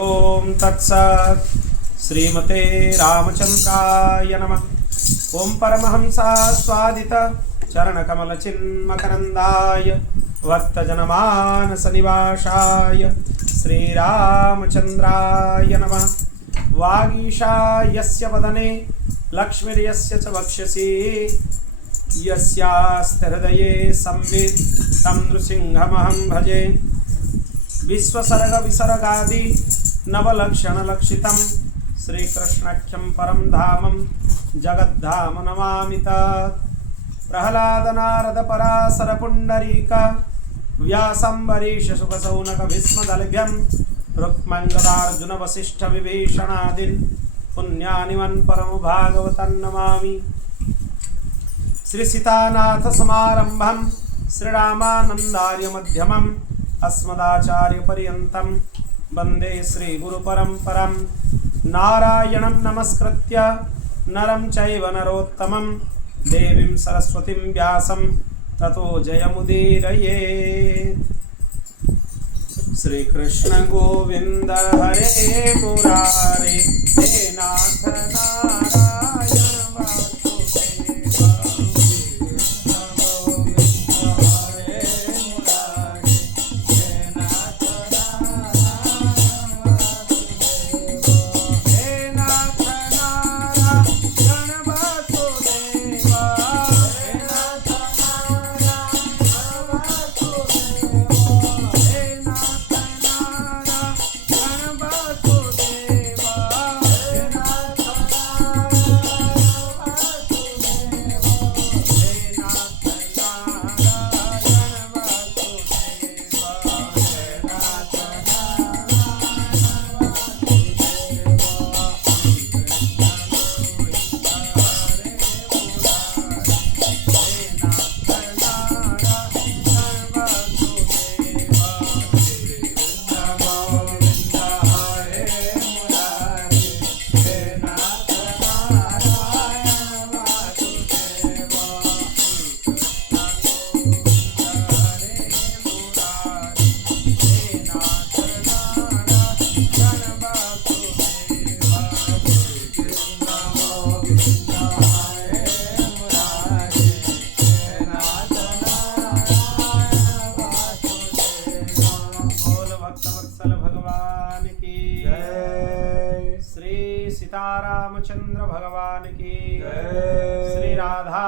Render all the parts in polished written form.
ओम तत्सत्। श्रीमते रामचंद्राय नमः। ओम परमहंसास्वादित चरणकमलचिन्मकरन्दाय भक्तजनमानसनिवासाय श्रीरामचंद्राय नमः। वागीशायस्य वदने लक्ष्मीर्यस्य च वक्षसि यस्यास्ते हृदये संवित् तं नृसिंहमहं भजे। विश्वसर्ग विसर्गादि नवलक्षणलक्षितं श्रीकृष्णाख्यं परं धामं जगद्धाम नमामि तत्। प्रह्लाद नारद पराशर पुण्डरीक व्यासंबरीश सुखसौनक भीष्मदलभ्यं रुक्मङ्गदार्जुन वसिष्ठ विभीषणादीन् पुण्यानिवन् परम भागवतं नमामि। श्री सीतानाथ समारंभं श्रीरामानन्दार्य मध्यमम् अस्मदाचार्य पर्यन्तं वन्दे श्री गुरु परम्परं। नारायणं नमस्कृत्य नरं चैव नरोत्तमं देवीं सरस्वतीं व्यासं ततो जयमुदीरयेत्। श्री कृष्ण गोविंद हरे मुरारे हे नाथ नारायण रामचंद्र भगवान की श्री राधा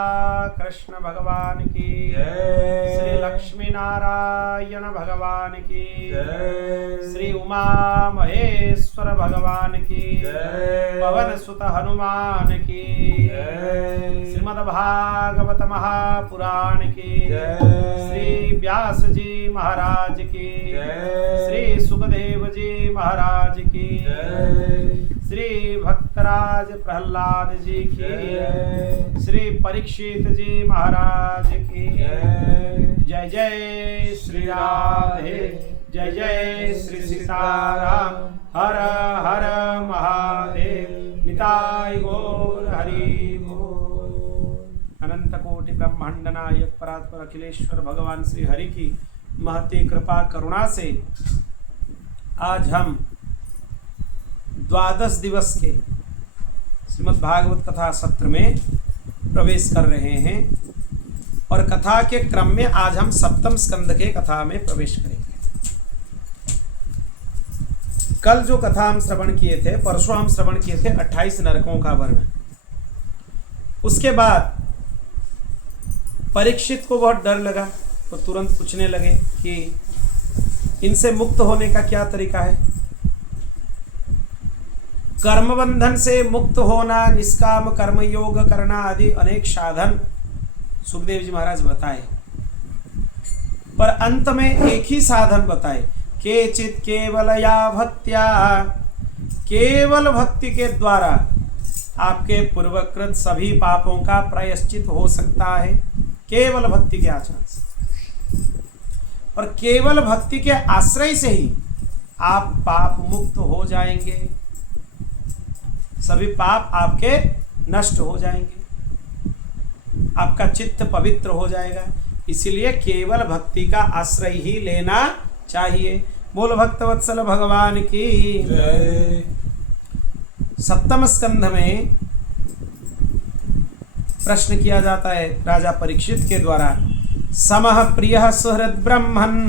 कृष्ण भगवान की श्री लक्ष्मी नारायण भगवान की श्री उमा महेश्वर भगवान की पवन सुत हनुमान की श्रीमद् भागवत महापुराण की श्री व्यास जी महाराज की श्री सुखदेव जी महाराज की श्री भक्तराज प्रहलाद जी की श्री परीक्षित जी महाराज की जय जय श्री राधे जय जय श्री सीताराम हर हर महादेव निताय गौर हरि बोल। अनंत कोटि ब्रह्मांड नायक परात्पर अखिलेश्वर भगवान श्री हरि की महती कृपा करुणा से आज हम द्वादश दिवस के श्रीमद् भागवत कथा सत्र में प्रवेश कर रहे हैं और कथा के क्रम में आज हम सप्तम स्कंद के कथा में प्रवेश करेंगे। कल जो कथा हम श्रवण किए थे, परसों हम श्रवण किए थे 28 नरकों का वर्णन। उसके बाद परीक्षित को बहुत डर लगा तो तुरंत पूछने लगे कि इनसे मुक्त होने का क्या तरीका है। कर्म बंधन से मुक्त होना, निष्काम कर्म योग करना आदि अनेक साधन सुखदेव जी महाराज बताए, पर अंत में एक ही साधन बताए, केचित केवल या भक्त्या, केवल भक्ति के द्वारा आपके पूर्वकृत सभी पापों का प्रायश्चित हो सकता है, केवल भक्ति के आचरण से। और केवल भक्ति के आश्रय से ही आप पाप मुक्त हो जाएंगे, सभी पाप आपके नष्ट हो जाएंगे, आपका चित्त पवित्र हो जाएगा। इसलिए केवल भक्ति का आश्रय ही लेना चाहिए। बोल भक्तवत्सल भगवान की जय। सप्तम स्कंध में प्रश्न किया जाता है राजा परीक्षित के द्वारा। समः प्रियः सुहृद ब्रह्मन्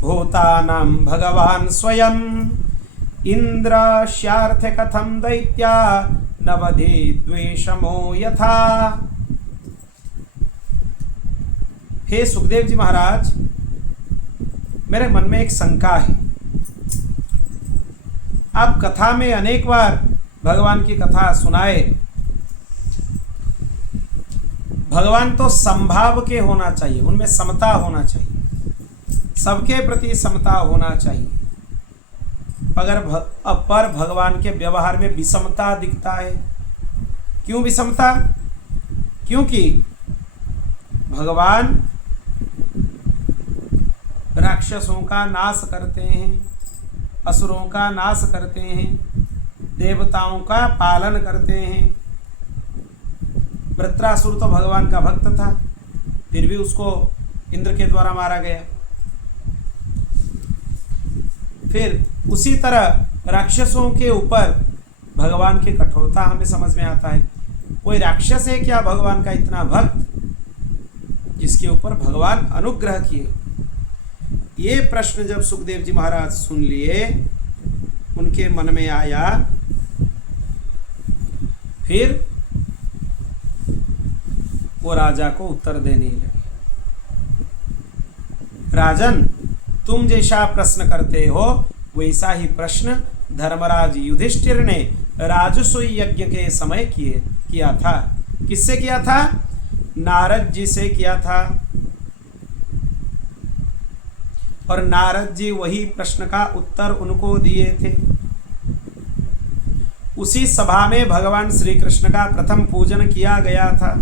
भूतानां भगवान स्वयं इंद्रस्यार्थ कथम दैत्या नवधि द्वेषमो यथा। हे सुखदेव जी महाराज, मेरे मन में एक शंका है। आप कथा में अनेक बार भगवान की कथा सुनाए। भगवान तो समभाव के होना चाहिए, उनमें समता होना चाहिए, सबके प्रति समता होना चाहिए। पर भगवान के व्यवहार में विषमता दिखता है। क्यों विषमता? क्योंकि भगवान राक्षसों का नाश करते हैं, असुरों का नाश करते हैं, देवताओं का पालन करते हैं। वृत्रासुर तो भगवान का भक्त था, फिर भी उसको इंद्र के द्वारा मारा गया। फिर उसी तरह राक्षसों के ऊपर भगवान की कठोरता हमें समझ में आता है। कोई राक्षस है क्या भगवान का इतना भक्त जिसके ऊपर भगवान अनुग्रह किए? ये प्रश्न जब सुखदेव जी महाराज सुन लिए, उनके मन में आया। फिर वो राजा को उत्तर देने लगे। राजन, तुम जैसा प्रश्न करते हो वैसा ही प्रश्न धर्मराज युधिष्ठिर ने राजसूय यज्ञ के समय किया था। किससे किया था? नारद जी से किया था। और नारद जी वही प्रश्न का उत्तर उनको दिए थे। उसी सभा में भगवान श्री कृष्ण का प्रथम पूजन किया गया था।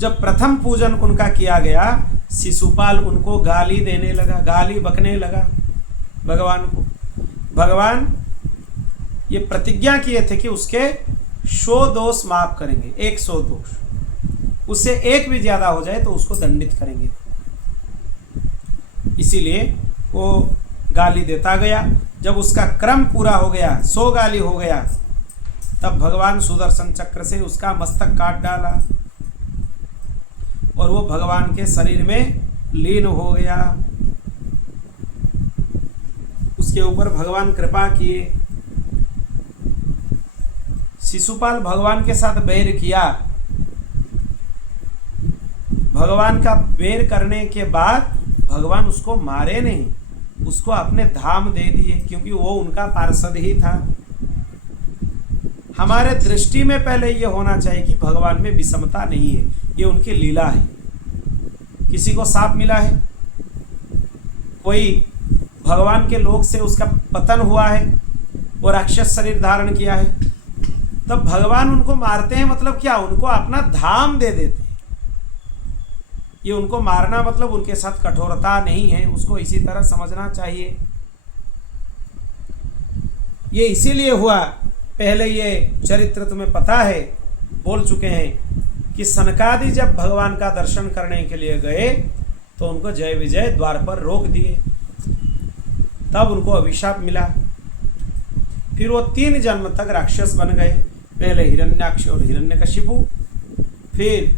जब प्रथम पूजन उनका किया गया, शिशुपाल उनको गाली देने लगा, गाली बकने लगा भगवान को। भगवान ये प्रतिज्ञा किए थे कि उसके 100 दोष माफ करेंगे, 100 दोष, उससे एक भी ज्यादा हो जाए तो उसको दंडित करेंगे। इसीलिए वो गाली देता गया। जब उसका क्रम पूरा हो गया, 100 गाली हो गया, तब भगवान सुदर्शन चक्र से उसका मस्तक काट डाला और वो भगवान के शरीर में लीन हो गया। उसके ऊपर भगवान कृपा किए। शिशुपाल भगवान के साथ बैर किया। भगवान का बैर करने के बाद भगवान उसको मारे नहीं, उसको अपने धाम दे दिए, क्योंकि वो उनका पार्षद ही था। हमारे दृष्टि में पहले ये होना चाहिए कि भगवान में विषमता नहीं है, ये उनकी लीला है। किसी को साप मिला है, कोई भगवान के लोक से उसका पतन हुआ है, वो राक्षस शरीर धारण किया है, तब भगवान उनको मारते हैं। मतलब क्या? उनको अपना धाम दे देते हैं। ये उनको मारना मतलब उनके साथ कठोरता नहीं है, उसको इसी तरह समझना चाहिए। ये इसीलिए हुआ, पहले ये चरित्र तुम्हें पता है, बोल चुके हैं कि सनकादि जब भगवान का दर्शन करने के लिए गए तो उनको जय विजय द्वार पर रोक दिए, तब उनको अभिशाप मिला। फिर वो 3 जन्म तक राक्षस बन गए। पहले हिरण्याक्ष और हिरण्यकशिपु, फिर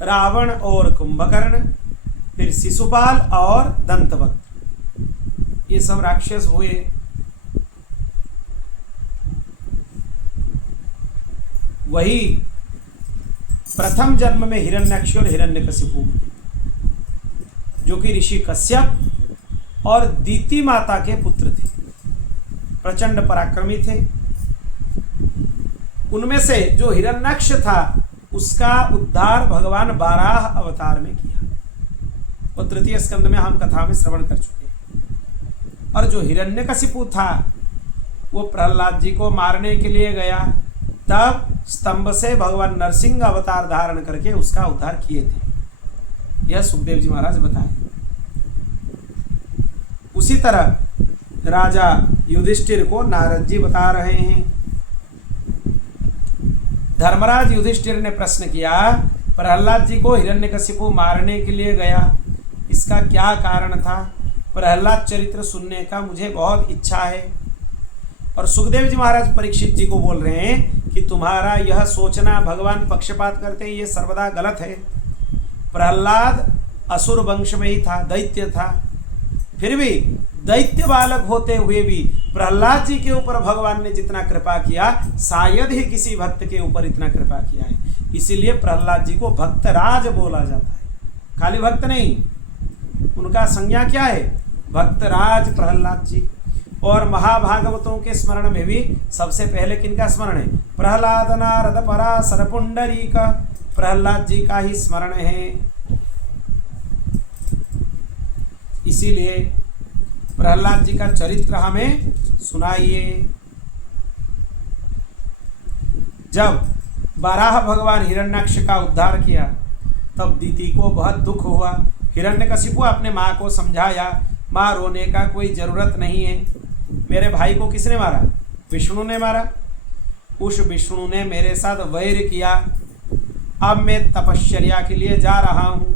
रावण और कुंभकर्ण, फिर शिशुपाल और दंतवक्त्र, ये सब राक्षस हुए। वही प्रथम जन्म में हिरण्याक्ष और हिरण्यकशिपु, जो कि ऋषि कश्यप और दीति माता के पुत्र थे, प्रचंड पराक्रमी थे। उनमें से जो हिरण्याक्ष था उसका उद्धार भगवान 12 अवतार में किया, और तृतीय स्कंद में हम कथा में श्रवण कर चुके हैं। और जो हिरण्यकशिपु था वो प्रहलाद जी को मारने के लिए गया, तब स्तंभ से भगवान नरसिंह अवतार धारण करके उसका उद्धार किए थे। यह सुखदेव जी महाराज बताए। उसी तरह राजा युधिष्ठिर को नारद जी बता रहे हैं। धर्मराज युधिष्ठिर ने प्रश्न किया, प्रहलाद जी को हिरण्यकशिपु मारने के लिए गया, इसका क्या कारण था? प्रहलाद चरित्र सुनने का मुझे बहुत इच्छा है। और सुखदेव जी महाराज परीक्षित जी को बोल रहे हैं कि तुम्हारा यह सोचना भगवान पक्षपात करते हैं, ये सर्वदा गलत है। प्रहलाद असुर वंश में ही था, दैत्य था, फिर भी दैत्य बालक होते हुए भी प्रहलाद जी के ऊपर भगवान ने जितना कृपा किया शायद ही किसी भक्त के ऊपर इतना कृपा किया है। इसीलिए प्रहलाद जी को भक्तराज बोला जाता है, खाली भक्त नहीं। उनका संज्ञा क्या है? भक्तराज प्रहलाद जी। और महाभागवतों के स्मरण में भी सबसे पहले किनका स्मरण है? प्रहलाद नारद पराशर पुंडरीक, प्रहलाद जी का ही स्मरण है। इसीलिए प्रहलाद जी का चरित्र हमें सुनाइए। जब बारह भगवान हिरण्याक्ष का उद्धार किया तब दीति को बहुत दुख हुआ। हिरण्यकशिपु अपने माँ को समझाया, माँ रोने का कोई जरूरत नहीं है, मेरे भाई को किसने मारा? विष्णु ने मारा। उस विष्णु ने मेरे साथ वैर किया, अब मैं तपश्चर्या के लिए जा रहा हूँ,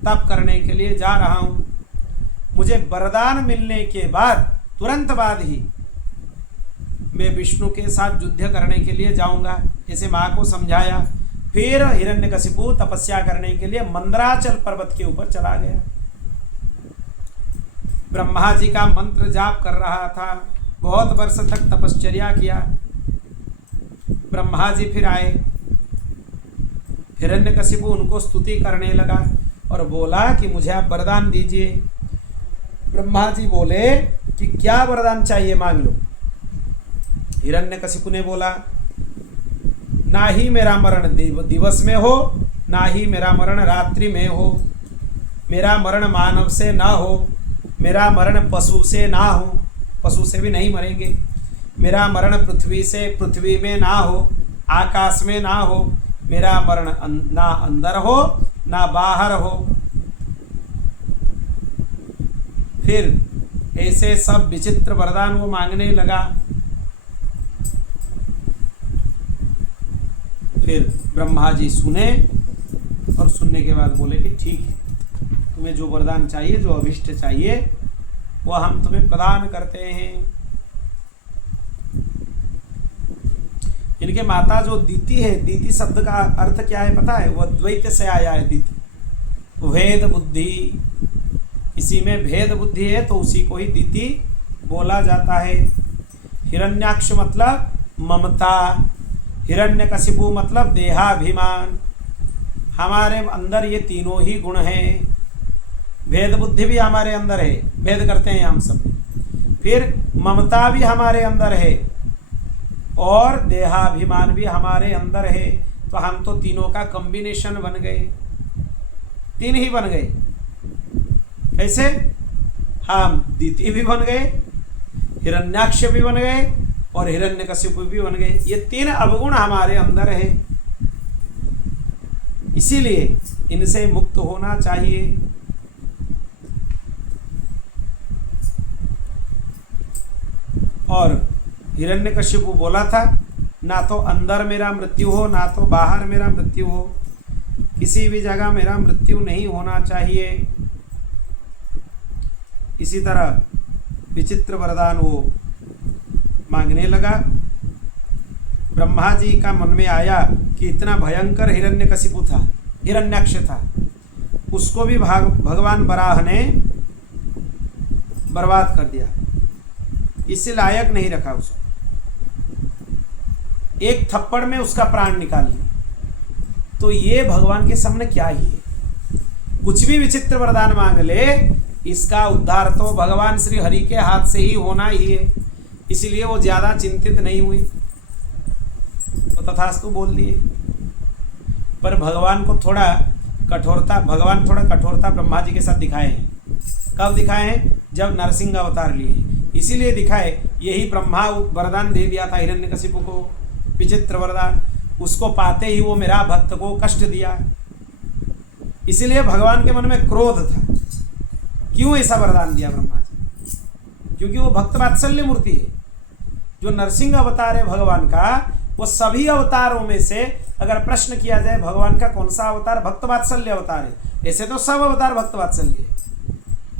तप करने के लिए जा रहा हूँ। मुझे वरदान मिलने के बाद तुरंत बाद ही मैं विष्णु के साथ युद्ध करने के लिए जाऊंगा, ऐसे माँ को समझाया। फिर हिरण्यकशिपु तपस्या करने के लिए मंदराचल पर्वत के ऊपर चला गया। ब्रह्मा जी का मंत्र जाप कर रहा था, बहुत वर्ष तक तपश्चर्या किया। ब्रह्मा जी फिर आए, हिरण्यकशिपु उनको स्तुति करने लगा और बोला कि मुझे आप वरदान दीजिए। ब्रह्मा जी बोले कि क्या वरदान चाहिए, मांग लो। हिरण्यकशिपु ने बोला, ना ही मेरा मरण दिवस में हो, ना ही मेरा मरण रात्रि में हो, मेरा मरण मानव से ना हो, मेरा मरण पशु से ना हो, पशु से भी नहीं मरेंगे, मेरा मरण पृथ्वी से पृथ्वी में ना हो, आकाश में ना हो, मेरा मरण ना अंदर हो ना बाहर हो। फिर ऐसे सब विचित्र वरदान वो मांगने लगा। फिर ब्रह्मा जी सुने और सुनने के बाद बोले कि ठीक है, तुम्हें जो वरदान चाहिए, जो अभिष्ट चाहिए, वो हम तुम्हें प्रदान करते हैं। इनके माता जो दीति है, दीति शब्द का अर्थ क्या है पता है? वह द्वैत से आया है। दीति भेद बुद्धि, इसी में भेद बुद्धि है तो उसी को ही दीति बोला जाता है। हिरण्याक्ष मतलब ममता, हिरण्यकशिपु मतलब देहाभिमान। हमारे अंदर ये तीनों ही गुण हैं। भेद बुद्धि भी हमारे अंदर है, भेद करते हैं हम सब। फिर ममता भी हमारे अंदर है और देहाभिमान भी हमारे अंदर है। तो हम तो तीनों का कॉम्बिनेशन बन गए, तीन ही बन गए। कैसे? हम दीति भी बन गए, हिरण्याक्ष भी बन गए और हिरण्यकशिपु भी बन गए। ये तीन अवगुण हमारे अंदर है, इसीलिए इनसे मुक्त होना चाहिए। और हिरण्यकशिपु बोला था, ना तो अंदर मेरा मृत्यु हो ना तो बाहर मेरा मृत्यु हो, किसी भी जगह मेरा मृत्यु नहीं होना चाहिए। इसी तरह विचित्र वरदान वो मांगने लगा। ब्रह्मा जी का मन में आया कि इतना भयंकर हिरण्यकशिपु था, हिरण्याक्ष था, उसको भी भगवान वराह ने बर्बाद कर दिया, इससे लायक नहीं रखा उसको। एक थप्पड़ में उसका प्राण निकाल लिया। तो ये भगवान के सामने क्या ही है? कुछ भी विचित्र वरदान मांग ले, इसका उद्धार तो भगवान श्री हरि के हाथ से ही होना ही है। इसलिए वो ज्यादा चिंतित नहीं हुई, तो तथास्तु बोल दिए। पर भगवान को थोड़ा कठोरता, भगवान थोड़ा कठोरता ब्रह्मा जी के साथ दिखाए हैं। कब दिखाए हैं? जब नरसिंह अवतार लिए। इसीलिए दिखाए, यही ब्रह्मा वरदान दे दिया था हिरण्यकशिपु को, विचित्र वरदान। उसको पाते ही वो मेरा भक्त को कष्ट दिया, इसीलिए भगवान के मन में क्रोध था। क्यों ऐसा वरदान दिया ब्रह्मा जी? क्योंकि वो भक्त वात्सल्य मूर्ति है। जो नरसिंह अवतार है भगवान का, वो सभी अवतारों में से अगर प्रश्न किया जाए भगवान का कौन सा अवतार भक्त वात्सल्य अवतार है, ऐसे तो सब अवतार भक्त वात्सल्य है।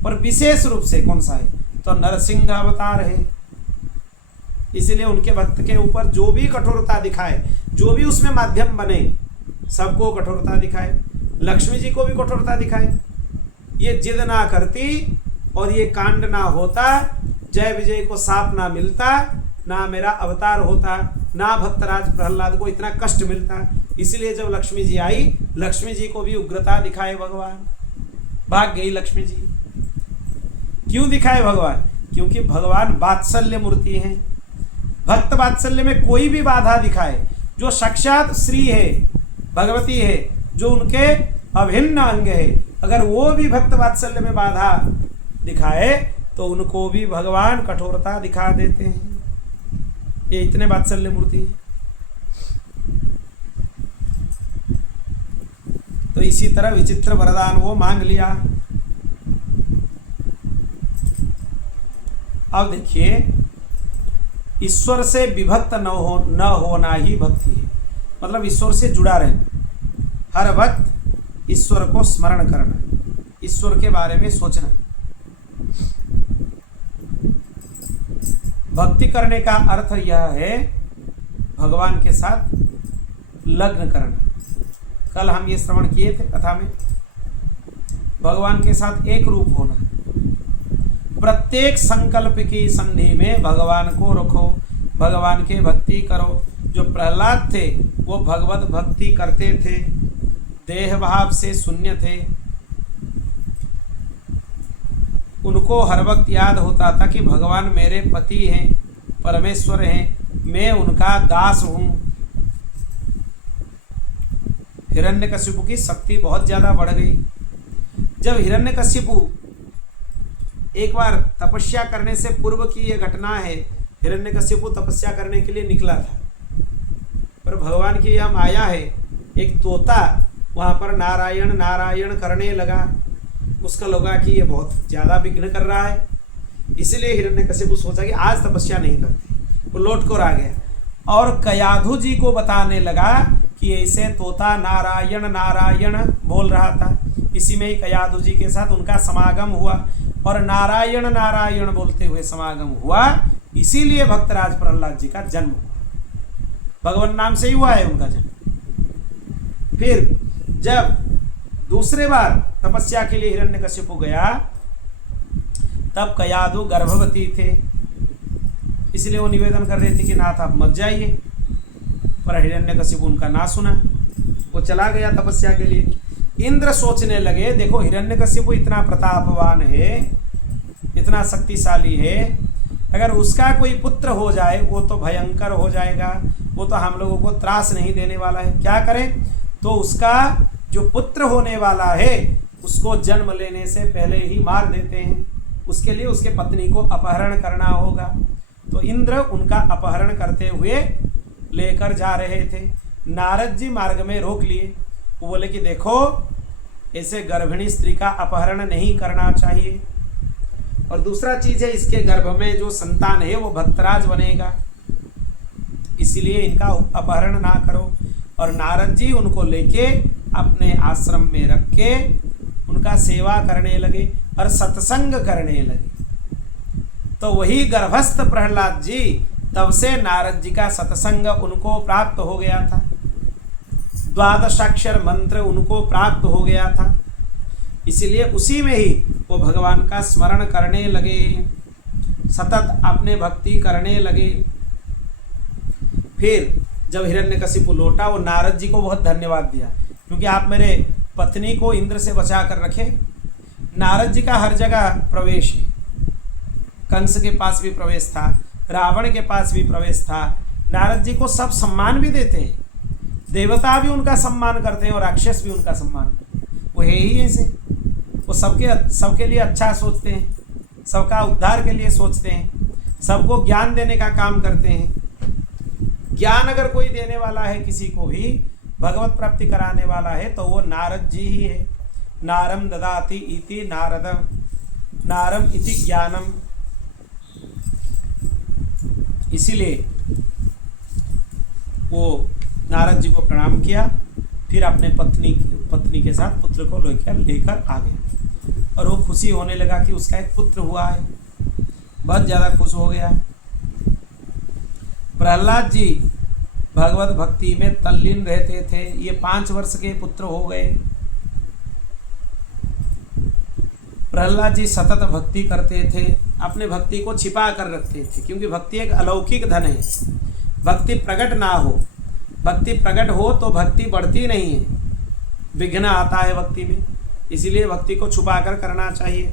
पर विशेष रूप से कौन सा है, तो नरसिंह अवतार है। इसलिए उनके भक्त के ऊपर जो भी कठोरता दिखाए, जो भी उसमें माध्यम बने, सबको कठोरता दिखाए। लक्ष्मी जी को भी कठोरता दिखाए। ये जिद ना करती और ये कांड ना होता, जय विजय को साप ना मिलता, ना मेरा अवतार होता, ना भक्तराज प्रहलाद को इतना कष्ट मिलता। इसलिए जब लक्ष्मी जी आई, लक्ष्मी जी को भी उग्रता दिखाए भगवान। भाग गई लक्ष्मी जी। क्यों दिखाए भगवान? क्योंकि भगवान वात्सल्य मूर्ति हैं। भक्त वात्सल्य में कोई भी बाधा दिखाए, जो साक्षात श्री है, भगवती है, जो उनके अभिन्न अंग है, अगर वो भी भक्त वात्सल्य में बाधा दिखाए तो उनको भी भगवान कठोरता दिखा देते हैं। ये इतने वात्सल्य मूर्ति है। तो इसी तरह विचित्र वरदान वो मांग लिया। अब देखिए, ईश्वर से विभक्त न होना ही भक्ति है। मतलब ईश्वर से जुड़ा रहना, हर वक्त ईश्वर को स्मरण करना, ईश्वर के बारे में सोचना। भक्ति करने का अर्थ यह है भगवान के साथ लग्न करना। कल हम ये श्रवण किए थे कथा में, भगवान के साथ एक रूप होना। प्रत्येक संकल्प की संधि में भगवान को रखो, भगवान के भक्ति करो। जो प्रहलाद थे वो भगवत भक्ति करते थे, देह भाव से शून्य थे। उनको हर वक्त याद होता था कि भगवान मेरे पति हैं, परमेश्वर हैं, मैं उनका दास हूँ। हिरण्यकशिपु की शक्ति बहुत ज़्यादा बढ़ गई। जब हिरण्यकशिपु, एक बार तपस्या करने से पूर्व की ये घटना है, हिरण्यकशिपु तपस्या करने के लिए निकला था, पर भगवान की यह माया है, एक तोता वहाँ पर नारायण नारायण करने लगा। उसका लगा कि ये बहुत ज़्यादा विघ्न कर रहा है, इसलिए हिरण्यकशिपु सोचा कि आज तपस्या नहीं करते। वो लौट कर आ गया और कयाधु जी को बताने लगा कि ऐसे तोता नारायण नारायण बोल रहा था। इसी में ही कयाधु जी के साथ उनका समागम हुआ और नारायण नारायण बोलते हुए समागम हुआ। इसीलिए भक्तराज प्रहलाद जी का जन्म हुआ, भगवान नाम से ही हुआ है उनका जन्म। फिर जब दूसरे बार तपस्या के लिए हिरण्यकशिपु गया, तब कयाधु गर्भवती थे, इसलिए वो निवेदन कर रहे थे कि नाथ आप मत जाइए, पर हिरण्यकशिपु उनका ना सुना, वो चला गया तपस्या के लिए। इंद्र सोचने लगे, देखो हिरण्यकशिपु इतना प्रतापवान है, इतना शक्तिशाली है, अगर उसका कोई पुत्र हो जाए वो तो भयंकर हो जाएगा, वो तो हम लोगों को त्रास नहीं देने वाला है। क्या करें? तो उसका जो पुत्र होने वाला है उसको जन्म लेने से पहले ही मार देते हैं। उसके लिए उसके पत्नी को अपहरण करना होगा। तो इंद्र उनका अपहरण करते हुए लेकर जा रहे थे। नारद जी मार्ग में रोक लिए। वो बोले कि देखो, ऐसे गर्भिणी स्त्री का अपहरण नहीं करना चाहिए, और दूसरा चीज है इसके गर्भ में जो संतान है वो भक्तराज बनेगा, इसलिए इनका अपहरण ना करो। और नारद जी उनको लेके अपने आश्रम में रख के उनका सेवा करने लगे और सत्संग करने लगे। तो वही गर्भस्थ प्रहलाद जी, तब से नारद जी का सत्संग उनको प्राप्त हो गया था, द्वादशाक्षर मंत्र उनको प्राप्त हो गया था। इसलिए उसी में ही वो भगवान का स्मरण करने लगे, सतत अपने भक्ति करने लगे। फिर जब हिरण्यकशिपु लौटा, वो नारद जी को बहुत धन्यवाद दिया, क्योंकि आप मेरे पत्नी को इंद्र से बचा कर रखे। नारद जी का हर जगह प्रवेश है, कंस के पास भी प्रवेश था, रावण के पास भी प्रवेश था। नारद जी को सब सम्मान भी देते हैं, देवता भी उनका सम्मान करते हैं और राक्षस भी उनका सम्मान करते हैं। वो है ही ऐसे, वो सबके लिए अच्छा सोचते हैं, सबका उद्धार के लिए सोचते हैं, सबको ज्ञान देने का काम करते हैं। ज्ञान अगर कोई देने वाला है, किसी को भी भगवत प्राप्ति कराने वाला है, तो वो नारद जी ही है। नारम ददाति इति नारदम, नारम इति ज्ञानम। इसीलिए वो नारद जी को प्रणाम किया, फिर अपने पत्नी के साथ पुत्र को लेकर आ गए। और वो खुशी होने लगा कि उसका एक पुत्र हुआ है, बहुत ज़्यादा खुश हो गया। प्रहलाद जी भगवत भक्ति में तल्लीन रहते थे। ये 5 वर्ष के पुत्र हो गए। प्रहलाद जी सतत भक्ति करते थे, अपने भक्ति को छिपा कर रखते थे, क्योंकि भक्ति एक अलौकिक धन है। भक्ति प्रकट ना हो, भक्ति प्रकट हो तो भक्ति बढ़ती नहीं है, विघ्न आता है भक्ति में। इसीलिए भक्ति को छुपा कर करना चाहिए।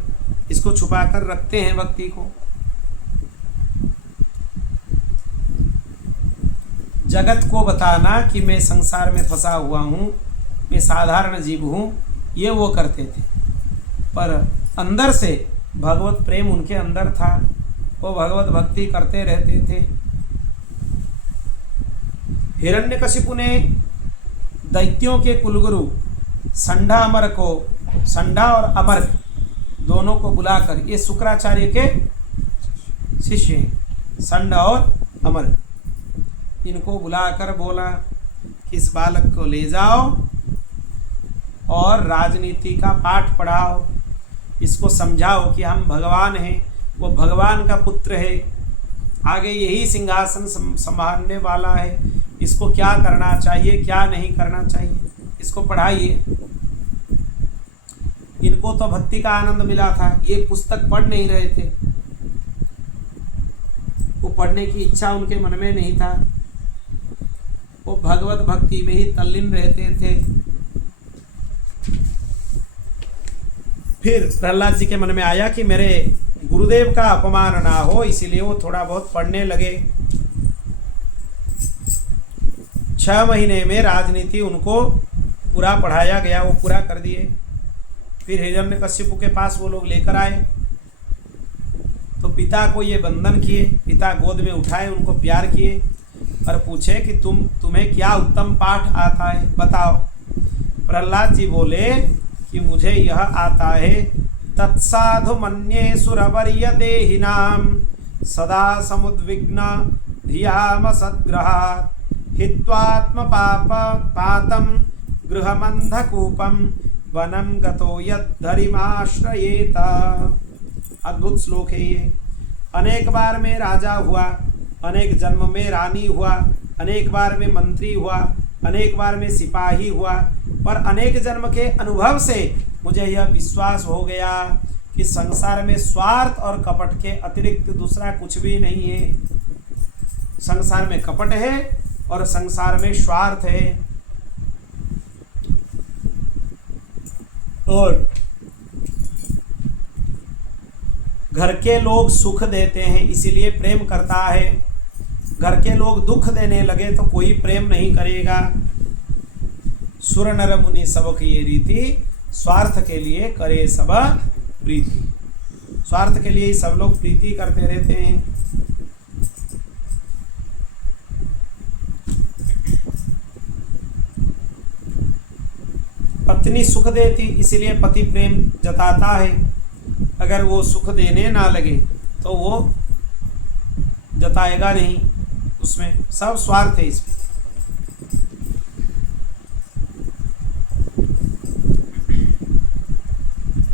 इसको छुपा कर रखते हैं भक्ति को। जगत को बताना कि मैं संसार में फंसा हुआ हूँ, मैं साधारण जीव हूँ, ये वो करते थे। पर अंदर से भगवत प्रेम उनके अंदर था, वो भगवत भक्ति करते रहते थे। हिरण्यकशिपु ने दैत्यों के कुलगुरु संडा अमर को, संडा और अमर दोनों को बुलाकर, ये शुक्राचार्य के शिष्य हैं, संडा और अमर, इनको बुलाकर बोला कि इस बालक को ले जाओ और राजनीति का पाठ पढ़ाओ, इसको समझाओ कि हम भगवान हैं, वो भगवान का पुत्र है, आगे यही सिंहासन संभालने वाला है, इसको क्या करना चाहिए क्या नहीं करना चाहिए, इसको पढ़ाइए। इनको तो भक्ति का आनंद मिला था, ये पुस्तक पढ़ नहीं रहे थे, वो पढ़ने की इच्छा उनके मन में नहीं था, वो भगवत भक्ति में ही तल्लीन रहते थे। फिर प्रहलाद जी के मन में आया कि मेरे गुरुदेव का अपमान ना हो, इसीलिए वो थोड़ा बहुत पढ़ने लगे। 6 महीने में राजनीति उनको पूरा पढ़ाया गया, वो पूरा कर दिए। फिर हिरण्यकशिपु के पास वो लोग लेकर आए तो पिता को ये बंधन किए, पिता गोद में उठाए, उनको प्यार किए और पूछे कि तुम्हें क्या उत्तम पाठ आता है, बताओ। प्रहलाद जी बोले कि मुझे यह आता है, तत्साधु मन्ये सुरवर्य देहिनाम सदा समुद्विग्न धियाम सद्ग्रहात् हित्वात्म पाप पातम गृहमंधकूपम वनम गतो यद्धरिमाश्रयेत। अद्भुत श्लोक है ये। अनेक बार में राजा हुआ, अनेक जन्म में रानी हुआ, अनेक बार में मंत्री हुआ, अनेक बार में सिपाही हुआ, पर अनेक जन्म के अनुभव से मुझे यह विश्वास हो गया कि संसार में स्वार्थ और कपट के अतिरिक्त दूसरा कुछ भी नहीं है। संसार में कपट है और संसार में स्वार्थ है। और घर के लोग सुख देते हैं इसीलिए प्रेम करता है, घर के लोग दुख देने लगे तो कोई प्रेम नहीं करेगा। सुर नर मुनि सबक ये रीति, स्वार्थ के लिए करे सब प्रीति। स्वार्थ के लिए ही सब लोग प्रीति करते रहते हैं। पत्नी सुख देती इसलिए पति प्रेम जताता है, अगर वो सुख देने ना लगे तो वो जताएगा नहीं, उसमें सब स्वार्थ है इसमें।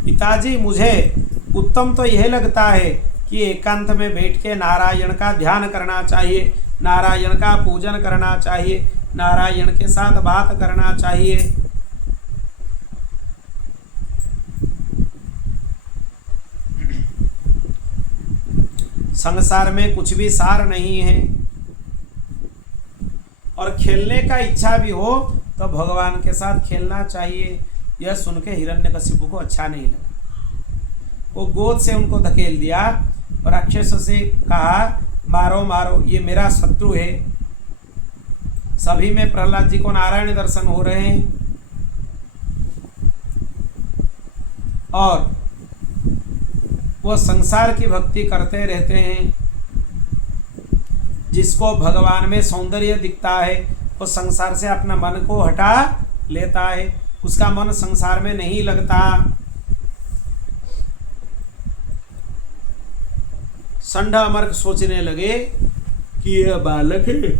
पिताजी मुझे उत्तम तो यह लगता है कि एकांत में बैठ के नारायण का ध्यान करना चाहिए, नारायण का पूजन करना चाहिए, नारायण के साथ बात करना चाहिए। संसार में कुछ भी सार नहीं है, और खेलने का इच्छा भी हो तो भगवान के साथ खेलना चाहिए। यह सुन के हिरण्यकशिपु को अच्छा नहीं लगा, वो गोद से उनको धकेल दिया और राक्षस से कहा मारो मारो, ये मेरा शत्रु है। सभी में प्रहलाद जी को नारायण दर्शन हो रहे हैं और वो संसार की भक्ति करते रहते हैं। जिसको भगवान में सौंदर्य दिखता है वो संसार से अपना मन को हटा लेता है, उसका मन संसार में नहीं लगता। संडा अमर सोचने लगे कि यह बालक है,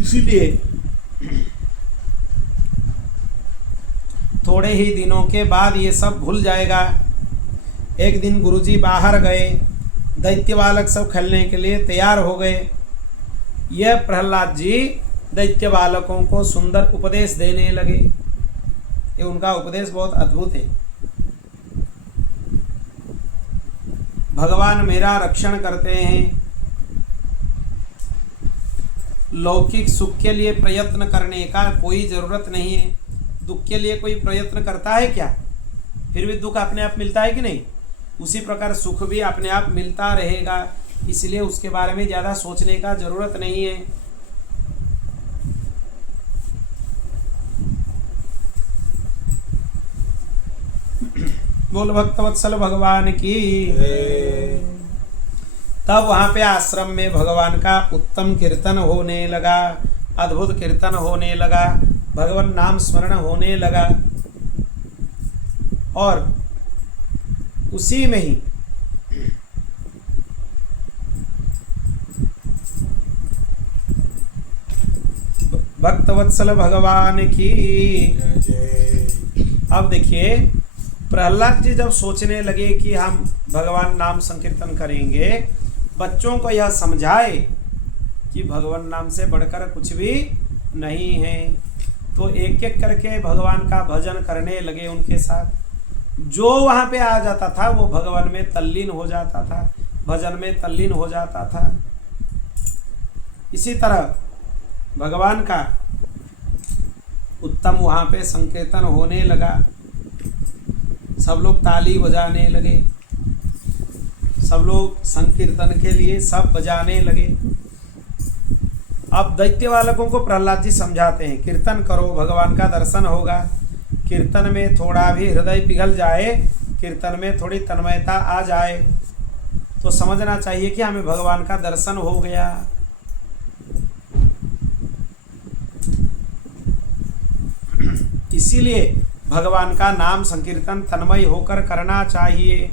इसीलिए थोड़े ही दिनों के बाद ये सब भूल जाएगा। एक दिन गुरुजी बाहर गए, दैत्य बालक सब खेलने के लिए तैयार हो गए। यह प्रहलाद जी दैत्य बालकों को सुंदर उपदेश देने लगे। ये उनका उपदेश बहुत अद्भुत है। भगवान मेरा रक्षण करते हैं, लौकिक सुख के लिए प्रयत्न करने का कोई जरूरत नहीं है। दुख के लिए कोई प्रयत्न करता है क्या? फिर भी दुख अपने आप मिलता है कि नहीं? उसी प्रकार सुख भी अपने आप मिलता रहेगा, इसलिए उसके बारे में ज़्यादा सोचने का जरूरत नहीं है। बोल भक्तवत्सल भगवान की। तब वहां पे आश्रम में भगवान का उत्तम कीर्तन होने लगा, अद्भुत कीर्तन होने लगा, भगवान नाम स्मरण होने लगा। और उसी में ही भक्तवत्सल भगवान की। अब देखिए, प्रहलाद जी जब सोचने लगे कि हम भगवान नाम संकीर्तन करेंगे, बच्चों को यह समझाए कि भगवान नाम से बढ़कर कुछ भी नहीं है, तो एक एक करके भगवान का भजन करने लगे उनके साथ। जो वहाँ पे आ जाता था वो भगवान में तल्लीन हो जाता था, भजन में तल्लीन हो जाता था। इसी तरह भगवान का उत्तम वहाँ पे संकीर्तन होने लगा। सब लोग ताली बजाने लगे, सब लोग संकीर्तन के लिए सब बजाने लगे। अब दैत्य बालकों को प्रहलाद जी समझाते हैं, कीर्तन करो, भगवान का दर्शन होगा। कीर्तन में थोड़ा भी हृदय पिघल जाए, कीर्तन में थोड़ी तन्मयता आ जाए, तो समझना चाहिए कि हमें भगवान का दर्शन हो गया। इसीलिए भगवान का नाम संकीर्तन तन्मय होकर करना चाहिए।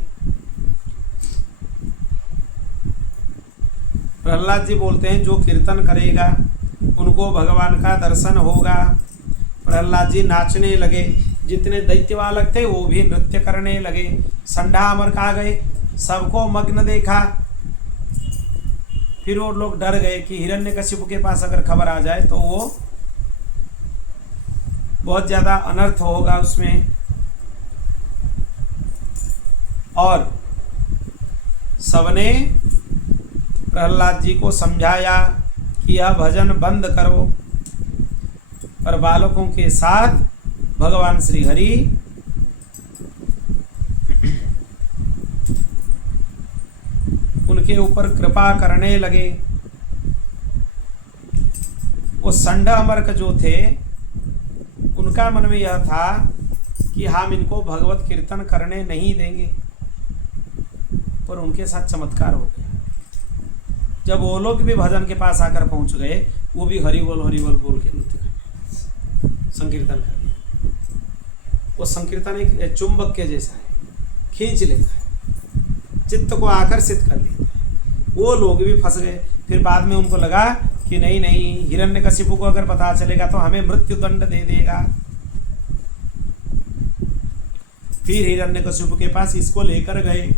प्रहलाद जी बोलते हैं, जो कीर्तन करेगा उनको भगवान का दर्शन होगा। प्रहलाद जी नाचने लगे, जितने दैत्य बालक थे वो भी नृत्य करने लगे। संडा अमर आ गए, सबको मग्न देखा। फिर वो लोग डर गए कि हिरण्यकशिपु के पास अगर खबर आ जाए तो वो बहुत ज्यादा अनर्थ होगा उसमें। और सबने प्रहलाद जी को समझाया कि यह भजन बंद करो। पर बालकों के साथ भगवान श्री हरि उनके ऊपर कृपा करने लगे। वो संडा अमरक जो थे, उनका मन में यह था कि हम इनको भगवत कीर्तन करने नहीं देंगे, पर उनके साथ चमत्कार हो गया। जब वो लोग भी भजन के पास आकर पहुंच गए, वो भी हरि बोल बोल के नृत्य करने, संकीर्तन करने। वो संकीर्तन एक चुंबक के जैसा है, खींच लेता है, चित्त को आकर्षित कर लेता है। वो लोग भी फंस गए। फिर बाद में उनको लगा कि नहीं, हिरण्यकशिपु को अगर पता चलेगा तो हमें मृत्यु दंड दे देगा। फिर हिरण्यकशिपु के पास इसको लेकर गए।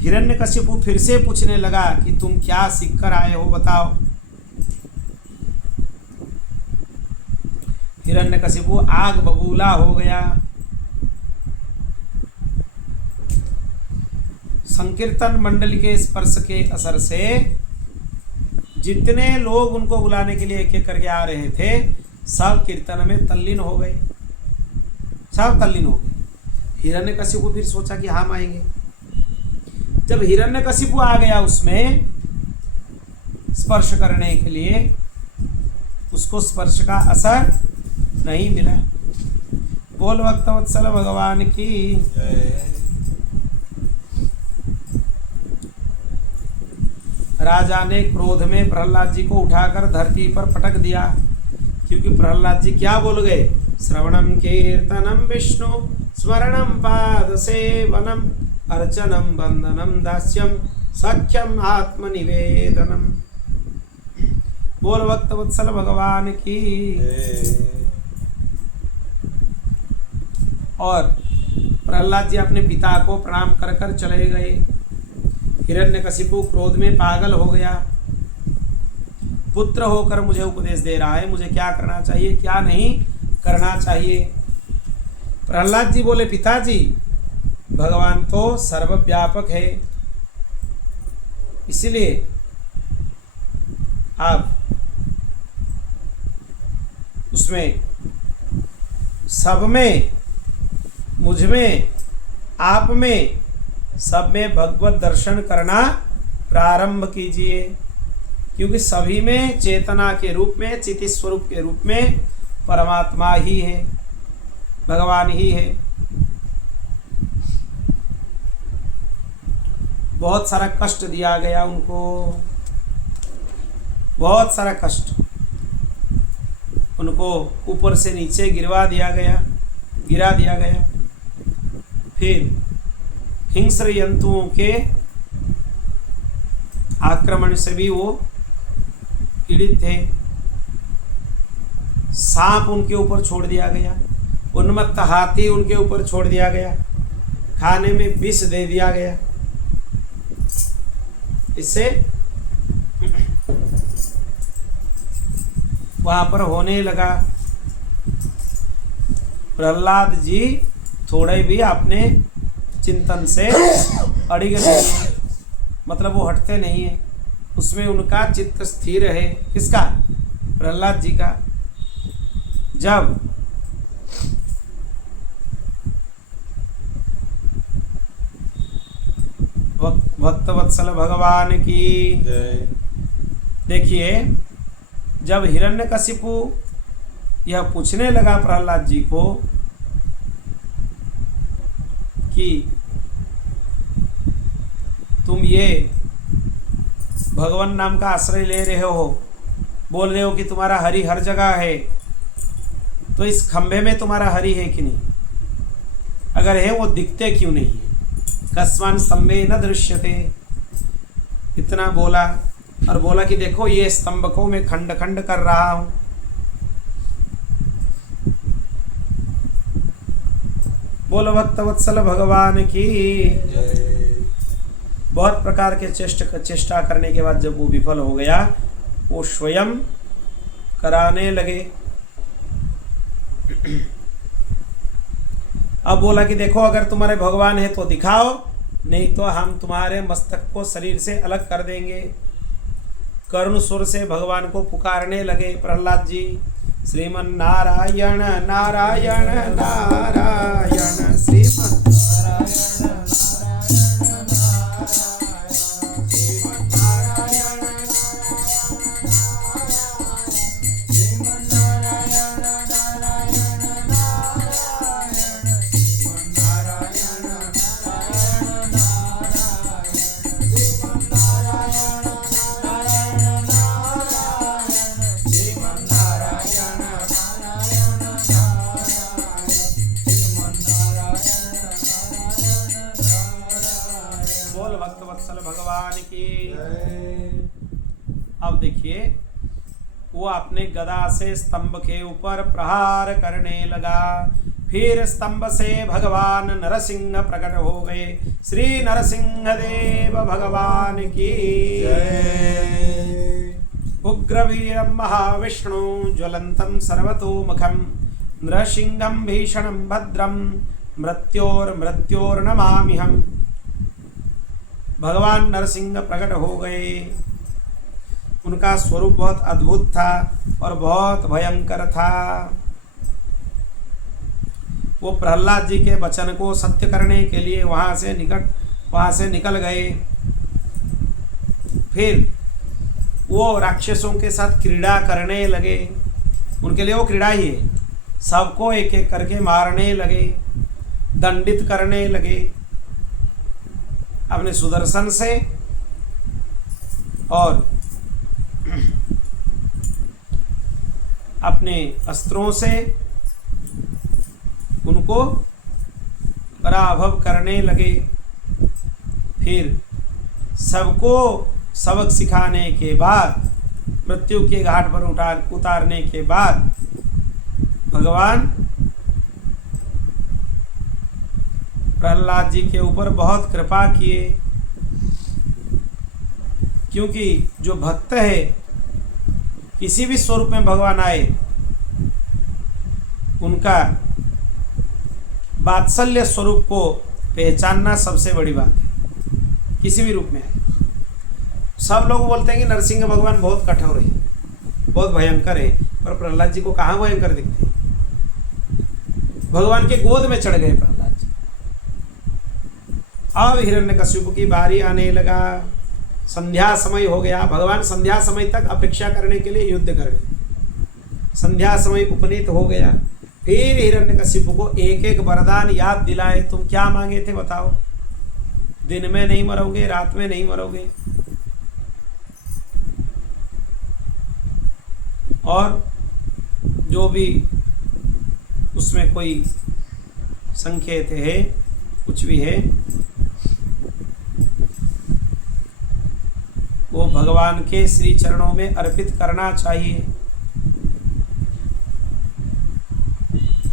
हिरण्यकशिपु फिर से पूछने लगा कि तुम क्या सीख कर आए हो, बताओ। हिरण्यकशिपु आग बबूला हो गया। संकीर्तन मंडली के स्पर्श के असर से जितने लोग उनको बुलाने के लिए एक एक करके आ रहे थे, सब कीर्तन में तल्लीन हो गए, सब तल्लीन हो गए। हिरण्यकशिपु फिर सोचा कि हम आएंगे। जब हिरण्यकशिपु आ गया उसमें स्पर्श करने के लिए, उसको स्पर्श का असर नहीं मिला। बोल भक्तवत्सल भगवान की। राजा ने क्रोध में प्रहलाद जी को उठाकर धरती पर पटक दिया, क्योंकि प्रहलाद जी क्या बोल गए, श्रवणम कीर्तनम विष्णु स्मरणम पाद सेवनम अर्चनम वंदनम दास्यम सख्यम आत्मनिवेदनम। बोल भक्त वत्सल भगवान की। और प्रहलाद जी अपने पिता को प्रणाम कर कर चले गए। हिरण्यकशिपु क्रोध में पागल हो गया। पुत्र होकर मुझे उपदेश दे रहा है, मुझे क्या करना चाहिए क्या नहीं करना चाहिए। प्रहलाद जी बोले, पिताजी भगवान तो सर्वव्यापक है, इसलिए आप उसमें सब में, मुझ में, आप में, सब में भगवत दर्शन करना प्रारंभ कीजिए, क्योंकि सभी में चेतना के रूप में, चिति स्वरूप के रूप में परमात्मा ही है, भगवान ही है। बहुत सारा कष्ट दिया गया उनको, बहुत सारा कष्ट उनको ऊपर से नीचे गिरा दिया गया। फिर हिंस्र जंतुओं के आक्रमण से भी वो पीड़ित थे। सांप उनके ऊपर छोड़ दिया गया, उन्मत्त हाथी उनके ऊपर छोड़ दिया गया, खाने में विष दे दिया गया। इससे वहां पर होने लगा। प्रहलाद जी थोड़े भी अपने चिंतन से अड़िग नहीं है, मतलब वो हटते नहीं है, उसमें उनका चित्त स्थिर है। किसका? प्रहलाद जी का। जब भक्तवत्सल भगवान की देखिए, जब हिरण्यकशिपु यह पूछने लगा प्रहलाद जी को कि तुम ये भगवान नाम का आश्रय ले रहे हो, बोल रहे हो कि तुम्हारा हरि हर जगह है, तो इस खंभे में तुम्हारा हरि है कि नहीं? अगर है वो दिखते क्यों नहीं है? कस्मान स्तंभे न दृश्यते, इतना बोला। और बोला कि देखो ये स्तंभ को मैं खंड खंड कर रहा हूं। बोलो भक्तवत्सल भगवान की। बहुत प्रकार के चेष्टा करने के बाद जब वो विफल हो गया, वो स्वयं कराने लगे। अब बोला कि देखो अगर तुम्हारे भगवान है तो दिखाओ, नहीं तो हम तुम्हारे मस्तक को शरीर से अलग कर देंगे। करुण सुर से भगवान को पुकारने लगे प्रहलाद जी, श्रीमन नारायण नारायण नारायण, श्रीमन नारायण भगवान की। अब देखिए, वो अपने गदा से स्तंभ के ऊपर प्रहार करने लगा। फिर स्तंभ से भगवान नरसिंह प्रकट हो गए। श्री नरसिंह देव भगवान की। उग्रवीरं महाविष्णु ज्वलंतं सर्वतोमुखं, नृसिंहं भीषणं भद्रं, मृत्योर्नमाम्यहम्। भगवान नरसिंह प्रकट हो गए। उनका स्वरूप बहुत अद्भुत था और बहुत भयंकर था। वो प्रहलाद जी के वचन को सत्य करने के लिए वहां से निकल गए। फिर वो राक्षसों के साथ क्रीड़ा करने लगे। उनके लिए वो क्रीड़ा ही है। सबको एक एक करके मारने लगे, दंडित करने लगे अपने सुदर्शन से और अपने अस्त्रों से। उनको पराभव करने लगे। फिर सबको सबक सिखाने के बाद मृत्यु के घाट पर उतारने के बाद भगवान प्रहलाद जी के ऊपर बहुत कृपा किए, क्योंकि जो भक्त है किसी भी स्वरूप में भगवान आए उनका वात्सल्य स्वरूप को पहचानना सबसे बड़ी बात है। किसी भी रूप में आए, सब लोग बोलते हैं कि नरसिंह भगवान बहुत कठोर है, बहुत भयंकर है, पर प्रहलाद जी को कहाँ भयंकर दिखते हैं? भगवान के गोद में चढ़ गए प्रहलाद जी। अब हिरण्यकशिपु की बारी आने लगा, संध्या समय हो गया। भगवान संध्या समय तक अपेक्षा करने के लिए युद्ध कर गए। संध्या समय उपनीत हो गया। फिर हिरण्यकशिपु को एक एक वरदान याद दिलाए। तुम क्या मांगे थे बताओ? दिन में नहीं मरोगे, रात में नहीं मरोगे, और जो भी उसमें कोई संकेत है, कुछ भी है, वो भगवान के श्री चरणों में अर्पित करना चाहिए।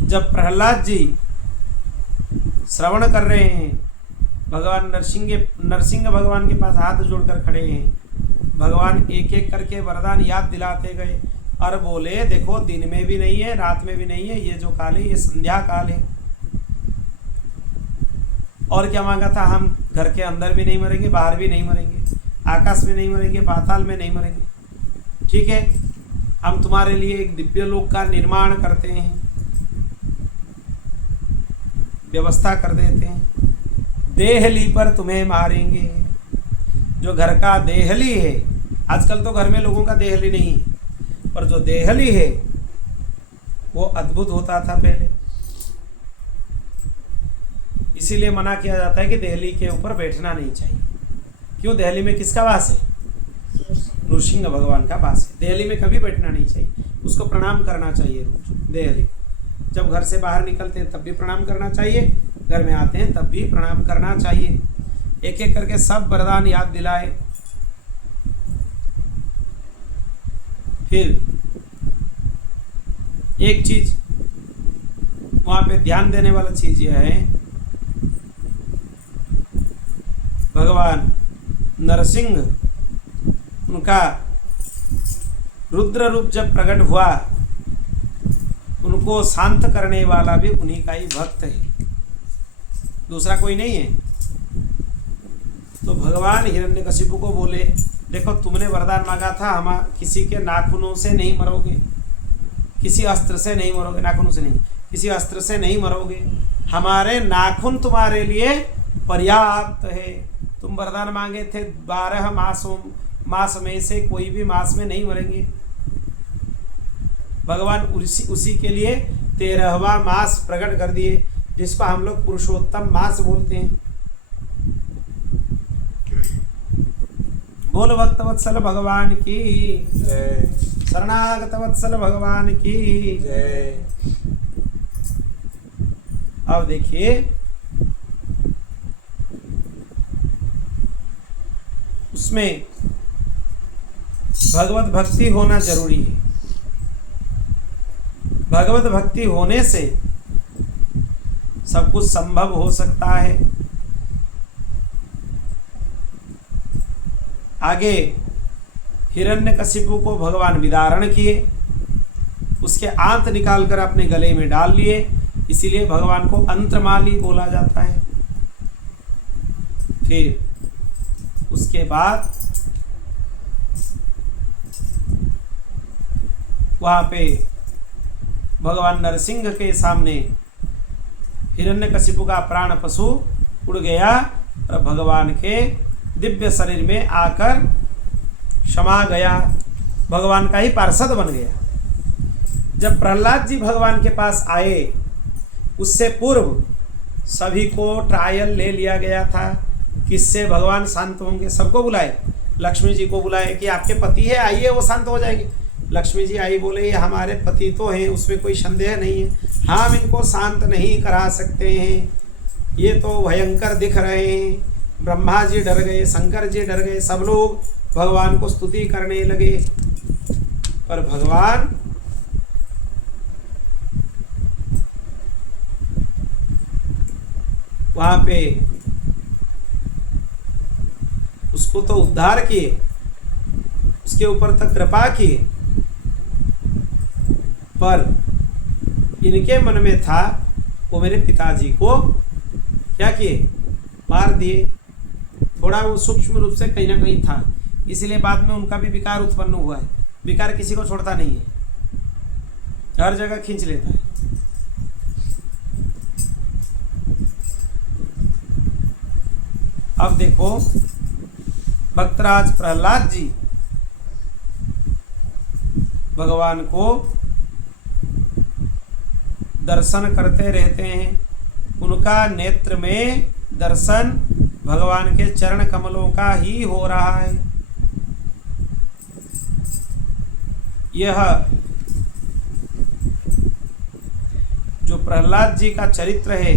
जब प्रहलाद जी श्रवण कर रहे हैं, भगवान नरसिंह भगवान के पास हाथ जोड़कर खड़े हैं। भगवान एक एक करके वरदान याद दिलाते गए और बोले, देखो दिन में भी नहीं है, रात में भी नहीं है, ये जो काल है ये संध्या काल है। और क्या मांगा था? हम घर के अंदर भी नहीं मरेंगे, बाहर भी नहीं मरेंगे, आकाश में नहीं मरेंगे, पाताल में नहीं मरेंगे। ठीक है, हम तुम्हारे लिए एक दिव्य लोक का निर्माण करते हैं, व्यवस्था कर देते हैं। देहली पर तुम्हें मारेंगे। जो घर का देहली है, आजकल तो घर में लोगों का देहली नहीं है, पर जो देहली है वो अद्भुत होता था पहले। इसीलिए मना किया जाता है कि देहली के ऊपर बैठना नहीं चाहिए। क्यों? देहली में किसका वास है? नृसिंह भगवान का वास है। देहली में कभी बैठना नहीं चाहिए, उसको प्रणाम करना चाहिए रोज। देहली जब घर से बाहर निकलते हैं तब भी प्रणाम करना चाहिए, घर में आते हैं तब भी प्रणाम करना चाहिए। एक एक करके सब वरदान याद दिलाए। फिर एक चीज वहां पे ध्यान देने वाला चीज यह है, भगवान नरसिंह उनका रुद्र रूप जब प्रकट हुआ, उनको शांत करने वाला भी उन्हीं का ही भक्त है, दूसरा कोई नहीं है। तो भगवान हिरण्यकशिपु को बोले, देखो तुमने वरदान मांगा था, हम किसी के नाखूनों से नहीं मरोगे, किसी अस्त्र से नहीं मरोगे, नाखूनों से नहीं, किसी अस्त्र से नहीं मरोगे, हमारे नाखून तुम्हारे लिए पर्याप्त है। तुम वरदान मांगे थे 12 मास में से कोई भी मास में नहीं मरेंगे। भगवान उसी के लिए 13वां मास प्रकट कर दिए, जिसको हम लोग पुरुषोत्तम मास बोलते हैं। बोल भक्त वत्सल भगवान की जय, शरणागत वत्सल भगवान की जय। अब देखिए, उसमें भगवत भक्ति होना जरूरी है। भगवत भक्ति होने से सब कुछ संभव हो सकता है। आगे हिरण्यकशिपु को भगवान विदारण किए, उसके आंत निकालकर अपने गले में डाल लिए, इसीलिए भगवान को अंतमाली बोला जाता है। फिर उसके बाद वहां पे भगवान नरसिंह के सामने हिरण्यकशिपु का प्राण पशु उड़ गया और भगवान के दिव्य शरीर में आकर क्षमा गया, भगवान का ही पार्षद बन गया। जब प्रहलाद जी भगवान के पास आए, उससे पूर्व सभी को ट्रायल ले लिया गया था, किससे भगवान शांत होंगे। सबको बुलाए, लक्ष्मी जी को बुलाए कि आपके पति है, आइए वो शांत हो जाएंगे। लक्ष्मी जी आई, बोले ये हमारे पति तो हैं, उसमें कोई संदेह नहीं है, हम इनको शांत नहीं करा सकते हैं, ये तो भयंकर दिख रहे हैं। ब्रह्मा जी डर गए, शंकर जी डर गए, सब लोग भगवान को स्तुति करने लगे। पर भगवान वहां पे उसको तो उद्धार किए, उसके ऊपर तक कृपा किए, पर इनके मन में था वो मेरे पिताजी को क्या किए, मार दिए। थोड़ा वो सूक्ष्म रूप से कहीं ना कहीं था, इसलिए बाद में उनका भी विकार उत्पन्न हुआ है। विकार किसी को छोड़ता नहीं है, हर जगह खींच लेता है। अब देखो भक्तराज प्रहलाद जी भगवान को दर्शन करते रहते हैं, उनका नेत्र में दर्शन भगवान के चरण कमलों का ही हो रहा है। यह जो प्रहलाद जी का चरित्र है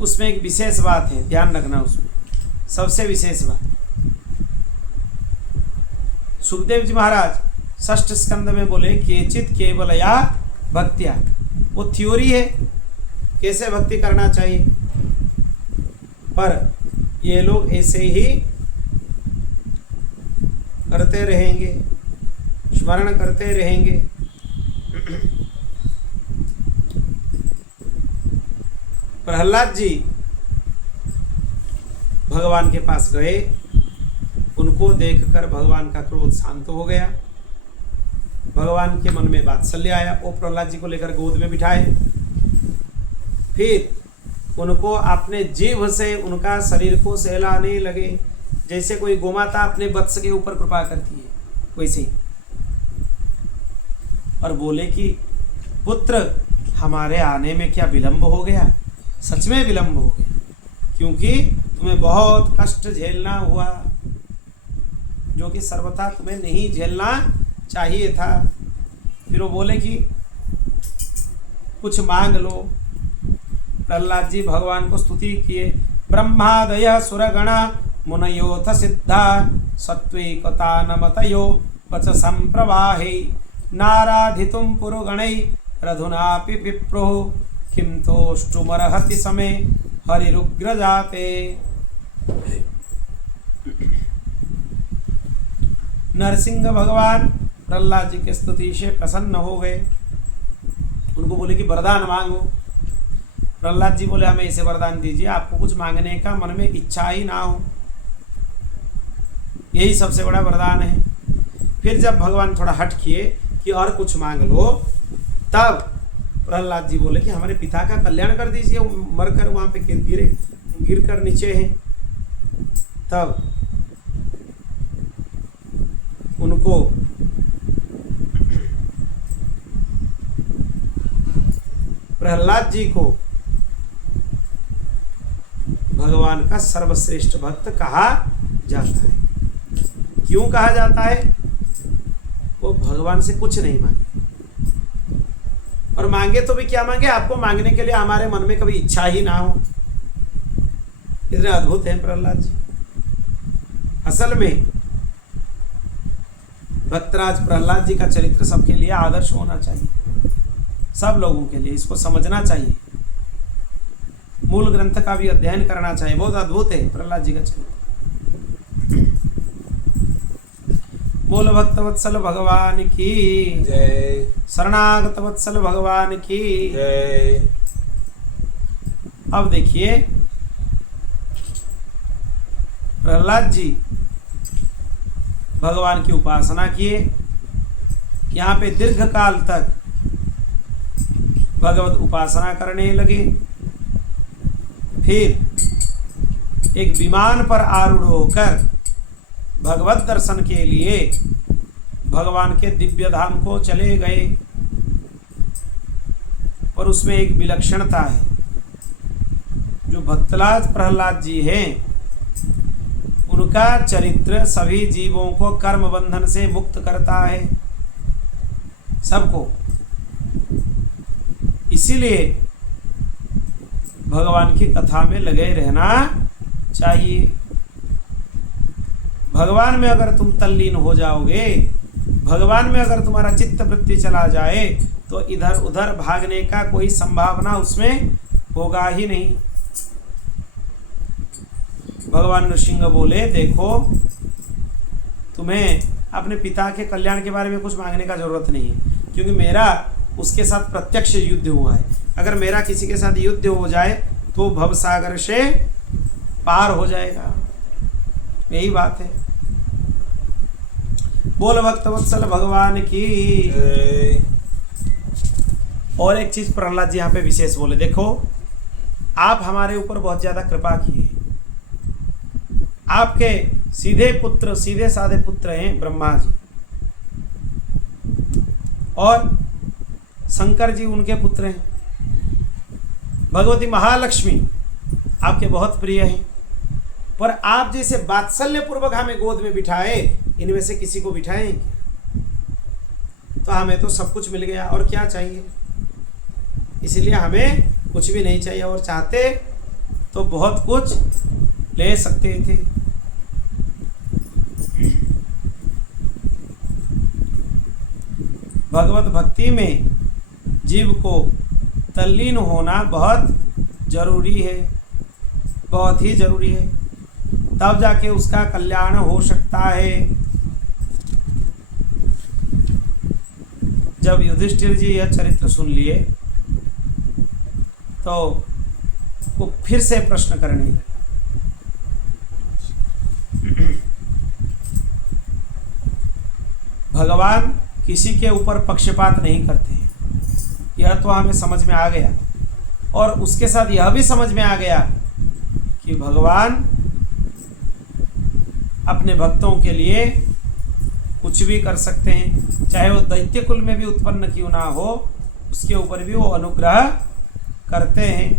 उसमें एक विशेष बात है, ध्यान रखना। उसमें सबसे विशेष बात, सुखदेव जी महाराज षष्ठ स्कंद में बोले केचित केवलया भक्त्या, वो थ्योरी है कैसे भक्ति करना चाहिए, पर ये लोग ऐसे ही करते रहेंगे, स्मरण करते रहेंगे। प्रहलाद जी भगवान के पास गए, उनको देखकर भगवान का क्रोध शांत हो गया, भगवान के मन में वात्सल्य आया। वो प्रहलाद जी को लेकर गोद में बिठाए, फिर उनको अपने जीभ से उनका शरीर को सहलाने लगे, जैसे कोई गोमाता अपने वत्स के ऊपर कृपा करती है वैसे ही, और बोले कि पुत्र हमारे आने में क्या विलंब हो गया, सच में विलंब हो गया, क्योंकि तुम्हें बहुत कष्ट झेलना हुआ जो कि सर्वथा तुम्हें नहीं झेलना चाहिए था। फिर वो बोले कि कुछ मांग लो। प्रहलाद जी भगवान को स्तुति किए, ब्रह्मादय सुरगणा मुनयोथ सिद्धा सत्त्विकता नमतयो वच संप्रवाहे नाराधितुं पुरुगणै रधुनापि विप्रो किं तोष्टुमर्हति समे हरिरुग्र जाते। नरसिंह भगवान प्रहलाद जी के स्तुति से प्रसन्न हो गए, उनको बोले कि वरदान मांगो। प्रहलाद जी बोले हमें ऐसे वरदान दीजिए आपको कुछ मांगने का मन में इच्छा ही ना हो, यही सबसे बड़ा वरदान है। फिर जब भगवान थोड़ा हट किए कि और कुछ मांग लो, तब प्रहलाद जी बोले कि हमारे पिता का कल्याण कर दीजिए, मरकर वहां पे गिर कर नीचे हैं। तब उनको प्रहलाद जी को भगवान का सर्वश्रेष्ठ भक्त कहा जाता है। क्यों कहा जाता है? वो भगवान से कुछ नहीं मांगे, और मांगे तो भी क्या मांगे, आपको मांगने के लिए हमारे मन में कभी इच्छा ही ना हो। कितने अद्भुत हैं प्रहलाद जी। असल में भक्तराज प्रहलाद जी का चरित्र सबके लिए आदर्श होना चाहिए, सब लोगों के लिए इसको समझना चाहिए, मूल ग्रंथ का भी अध्ययन करना चाहिए। बहुत अद्भुत है प्रहलाद जी का चरित्र। बोल भक्त वत्सल भगवान की जय, शरणागत वत्सल भगवान की जय। अब देखिए प्रहलाद जी भगवान की उपासना किए, यहाँ पे दीर्घ काल तक भगवत उपासना करने लगे। फिर एक विमान पर आरूढ़ होकर भगवत दर्शन के लिए भगवान के दिव्य धाम को चले गए। और उसमें एक विलक्षणता है, जो भक्तराज प्रहलाद जी हैं उनका चरित्र सभी जीवों को कर्म बंधन से मुक्त करता है, सबको। इसीलिए भगवान की कथा में लगे रहना चाहिए। भगवान में अगर तुम तल्लीन हो जाओगे भगवान में अगर तुम्हारा चित्त वृत्ति चला जाए तो इधर उधर भागने का कोई संभावना उसमें होगा ही नहीं। भगवान नृसिंह बोले, देखो तुम्हें अपने पिता के कल्याण के बारे में कुछ मांगने का जरूरत नहीं है, क्योंकि मेरा उसके साथ प्रत्यक्ष युद्ध हुआ है। अगर मेरा किसी के साथ युद्ध हो जाए तो भवसागर से पार हो जाएगा, यही बात है। बोल भक्तवत्सल भगवान की। और एक चीज प्रहलाद जी यहाँ पे विशेष बोले, देखो आप हमारे ऊपर बहुत ज्यादा कृपा किए, आपके सीधे पुत्र, सीधे साधे पुत्र हैं ब्रह्मा जी, और शंकर जी उनके पुत्र हैं, भगवती महालक्ष्मी आपके बहुत प्रिय हैं, पर आप जैसे वात्सल्य पूर्वक हमें गोद में बिठाए, इनमें से किसी को बिठाएं तो हमें तो सब कुछ मिल गया, और क्या चाहिए। इसलिए हमें कुछ भी नहीं चाहिए, और चाहते तो बहुत कुछ ले सकते थे। भगवत भक्ति में जीव को तल्लीन होना बहुत जरूरी है, बहुत ही जरूरी है, तब जाके उसका कल्याण हो सकता है। जब युधिष्ठिर जी यह चरित्र सुन लिए तो वो फिर से प्रश्न करने लगे। भगवान किसी के ऊपर पक्षपात नहीं करते हैं, यह तो हमें समझ में आ गया, और उसके साथ यह भी समझ में आ गया कि भगवान अपने भक्तों के लिए कुछ भी कर सकते हैं, चाहे वो दैत्य कुल में भी उत्पन्न क्यों ना हो, उसके ऊपर भी वो अनुग्रह करते हैं,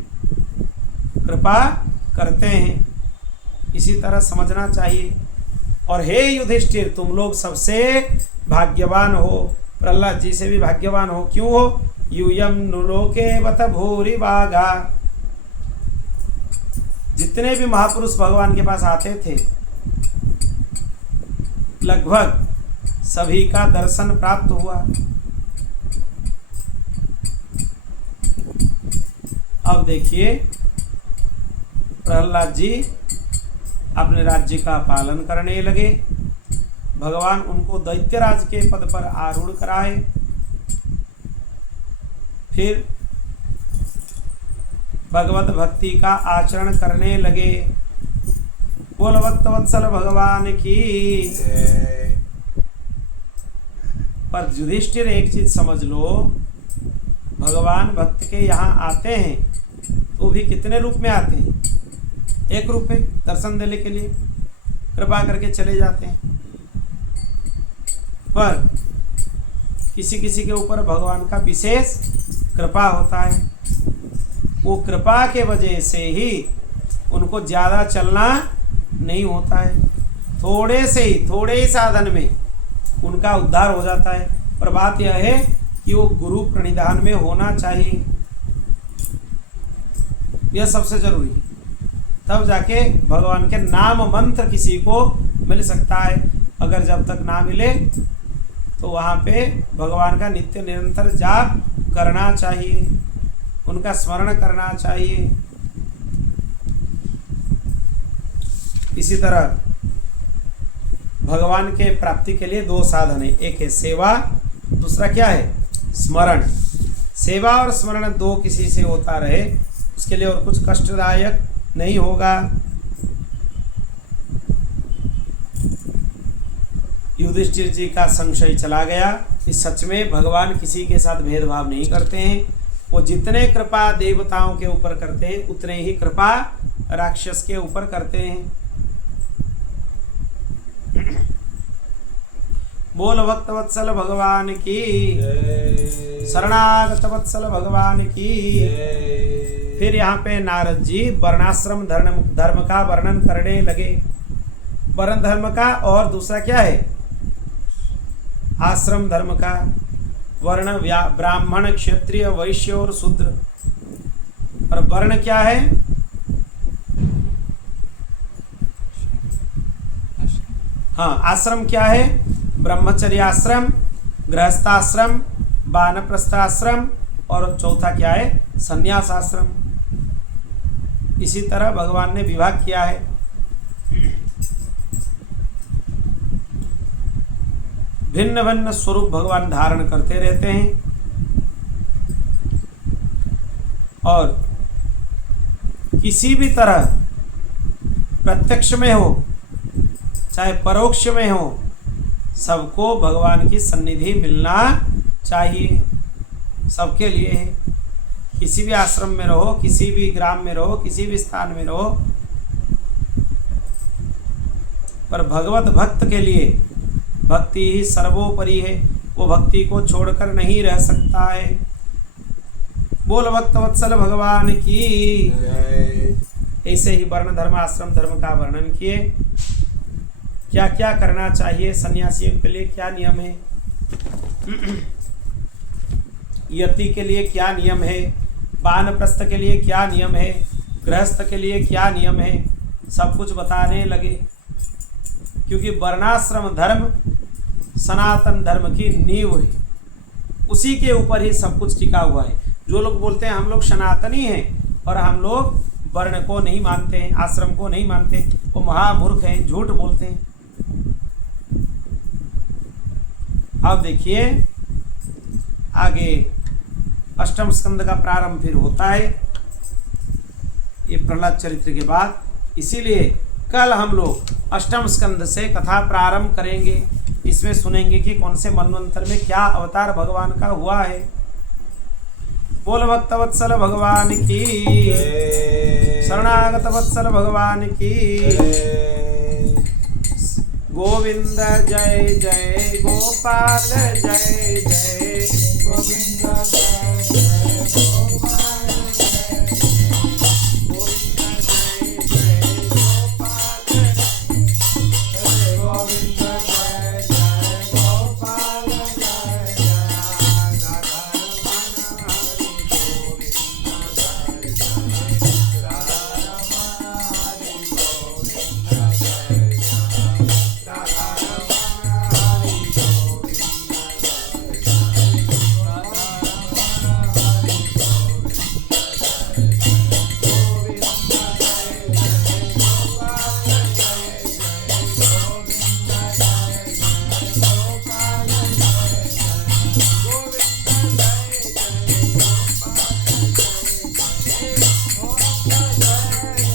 कृपा करते हैं। इसी तरह समझना चाहिए। और हे युधिष्ठिर, तुम लोग सबसे भाग्यवान हो, प्रहलाद जी से भी भाग्यवान हो। क्यों हो? यूयम नुलोके बत भूरि बागा। जितने भी महापुरुष भगवान के पास आते थे, लगभग सभी का दर्शन प्राप्त हुआ। अब देखिए, प्रहलाद जी अपने राज्य का पालन करने लगे, भगवान उनको दैत्यराज के पद पर आरूढ़ कराए, फिर भगवत भक्ति का आचरण करने लगे। बोल भक्तवत्सल भगवान की। पर युधिष्ठिर एक चीज समझ लो, भगवान भक्त के यहाँ आते हैं तो भी कितने रूप में आते हैं? एक रूप में दर्शन देने के लिए कृपा करके चले जाते हैं। पर किसी किसी के ऊपर भगवान का विशेष कृपा होता है, वो कृपा के वजह से ही उनको ज़्यादा चलना नहीं होता है, थोड़े ही साधन में उनका उद्धार हो जाता है। पर बात यह है कि वो गुरु प्रणिधान में होना चाहिए, यह सबसे जरूरी है, तब जाके भगवान के नाम मंत्र किसी को मिल सकता है। अगर जब तक ना मिले तो वहाँ पे भगवान का नित्य निरंतर जाप करना चाहिए, उनका स्मरण करना चाहिए। इसी तरह भगवान के प्राप्ति के लिए दो साधन है, एक है सेवा, दूसरा क्या है? स्मरण। सेवा और स्मरण दो किसी से होता रहे, उसके लिए और कुछ कष्टदायक नहीं होगा। युधिष्ठिर जी का संशय चला गया कि सच में भगवान किसी के साथ भेदभाव नहीं करते हैं, वो जितने कृपा देवताओं के ऊपर करते हैं उतने ही कृपा राक्षस के ऊपर करते हैं। बोल भक्तवत्सल भगवान की, शरणागत वत्सल भगवान की। फिर यहाँ पे नारद जी वर्णाश्रम धर्म का वर्णन करने लगे। वर्ण धर्म का और दूसरा क्या है? आश्रम धर्म का। वर्ण ब्राह्मण, क्षत्रिय, वैश्य और शूद्र। और वर्ण क्या है? हाँ, आश्रम क्या है? ब्रह्मचर्याश्रम, गृहस्थाश्रम, वानप्रस्थाश्रम और चौथा क्या है? संन्यासाश्रम। इसी तरह भगवान ने विभाग किया है। भिन्न भिन्न स्वरूप भगवान धारण करते रहते हैं और किसी भी तरह प्रत्यक्ष में हो चाहे परोक्ष में हो, सबको भगवान की सन्निधि मिलना चाहिए। सबके लिए है। किसी भी आश्रम में रहो, किसी भी ग्राम में रहो, किसी भी स्थान में रहो, पर भगवत भक्त के लिए भक्ति ही सर्वोपरि है। वो भक्ति को छोड़कर नहीं रह सकता है। बोल भक्त वत्सल भगवान की। ऐसे ही वर्ण धर्म आश्रम धर्म का वर्णन किए। क्या क्या करना चाहिए सन्यासियों के लिए, क्या नियम है, यति के लिए क्या नियम है, वानप्रस्थ के लिए क्या नियम है, गृहस्थ के लिए क्या नियम है, सब कुछ बताने लगे। क्योंकि वर्णाश्रम धर्म सनातन धर्म की नींव है, उसी के ऊपर ही सब कुछ टिका हुआ है। जो लोग बोलते हैं हम लोग सनातनी हैं और हम लोग वर्ण को नहीं मानते हैं, आश्रम को नहीं मानते, वो महामूर्ख हैं, झूठ बोलते हैं। अब देखिए आगे अष्टम स्कंद का प्रारंभ फिर होता है ये प्रहलाद चरित्र के बाद। इसीलिए कल हम लोग अष्टम स्कंद से कथा प्रारंभ करेंगे। इसमें सुनेंगे कि कौन से मनवंतर में क्या अवतार भगवान का हुआ है। बोल भक्त वत्सल भगवान की, शरणागत वत्सल भगवान की। गोविंद जय जय गोपाल जय जय गोविंद जय जय गोपाल जय जय गोविंद जय जय गोपाल जय गोविंद जय जय गोपाल जय जय राधा रमण हरि गोविंद जय जय राधा रमण हरि गोविंद जय जय राधा रमण हरि गोविंद जय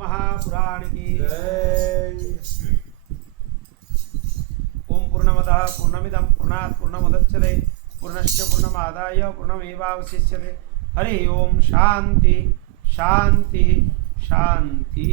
महापुराण की ओम पूर्णमदः पूर्णमिदं पूर्णात् पूर्णमुदच्यते पूर्णस्य पूर्णमादाय पूर्णमेवावशिष्यते। हरि ओम शांति शांति शांति।